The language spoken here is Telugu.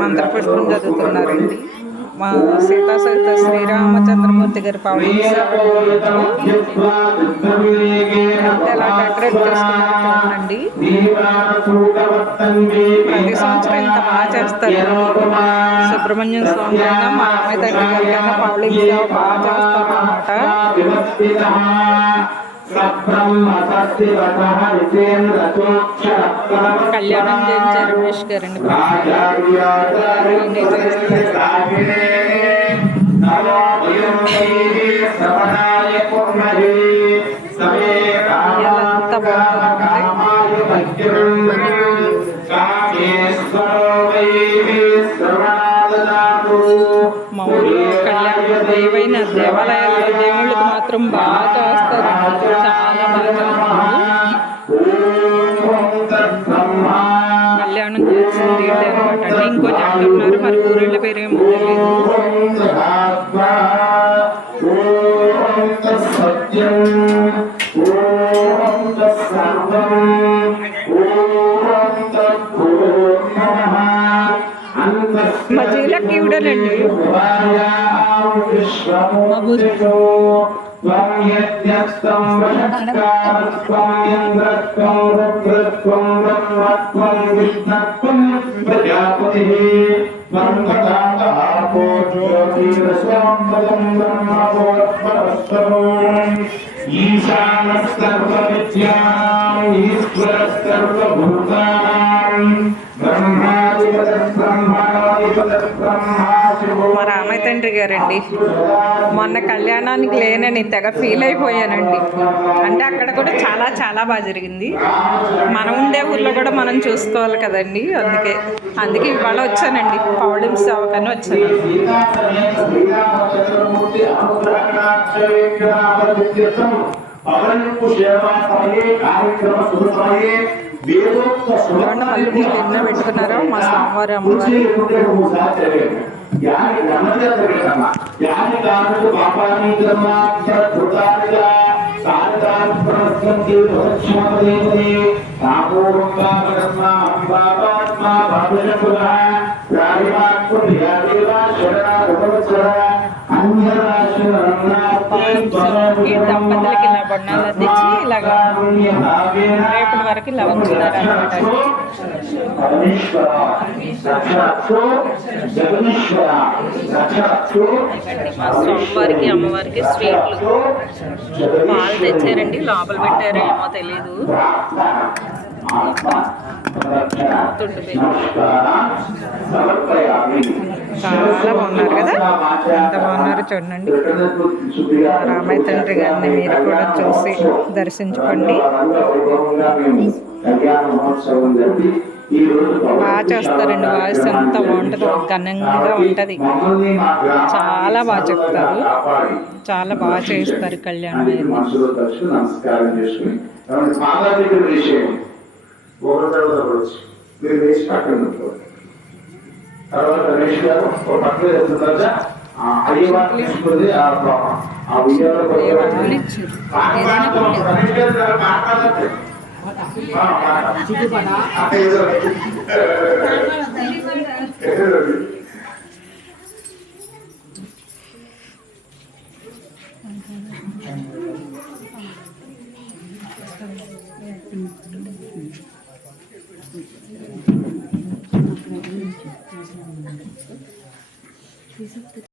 మంత్రపుష్పం చదువుతున్నారండి. మా సీతా సహిత శ్రీరామచంద్రమూర్తి గారి పౌడి ఎలా డెకరేట్ చేస్తున్నారు చూడండి. ప్రతి సంవత్సరం ఇంత బాగా చేస్తారు. సుబ్రహ్మణ్యం స్వామి అయినా మా అమ్మాయి తండ్రి గారికైనా పౌళి సేవ బాగా చేస్తారు అన్నమాట. కళ్యాణం చేయించారు రమేష్ గారండి. ఎంత మా ఊళ్ళో కళ్యాణం దేవైన దేవాలయాల్లో దేవుళ్ళకి మాత్రం బాగా చేస్తారు. చాలా బాగా చేస్తారు. కళ్యాణం చేసింది అనమాట అండి. ఇంకో జంట ఉన్నారు, మరి ఊరిళ్ళ పేరేమో తెలియదు. మా జీలకి ఇవిడనండి. మా రామయ్య తండ్రి గారండి. మొన్న కళ్యాణానికి లేనని తెగ ఫీల్ అయిపోయానండి. అంటే అక్కడ కూడా చాలా చాలా బాగా జరిగింది. మనం ఉండే ఊర్లో కూడా మనం చూసుకోవాలి కదండి. అందుకే ఇవాళ వచ్చానండి. పౌళం సేవకని వచ్చాను. మళ్ళీ మీరు ఎన్నో పెట్టుకున్నారో మా స్వామివారి అమ్మవారి దంపతులకి ఇలా బొన్నాలు అందించి ఇలాగా రేపటి వరకు ఇలా ఉంచుతారు అన్నమాట. మా స్వామివారికి అమ్మవారికి స్వీట్లు పాలు తెచ్చారండి. లోపల పెట్టారో ఏమో తెలీదు. చాలా బాగున్నారు కదా. ఎంత బాగున్నారో చూడండి. రామయ్య తండ్రి గారిని మీరు కూడా చూసి దర్శించుకోండి. బాగా చేస్తారండి. వాయిస్ ఎంత బాగుంటుంది, ఘనంగా ఉంటుంది. చాలా బాగా చెప్తారు. చాలా బాగా చేస్తారు కళ్యాణం అనేది. తర్వాత రమేష్ గారు ఒక పక్కన వెళ్తున్నారు.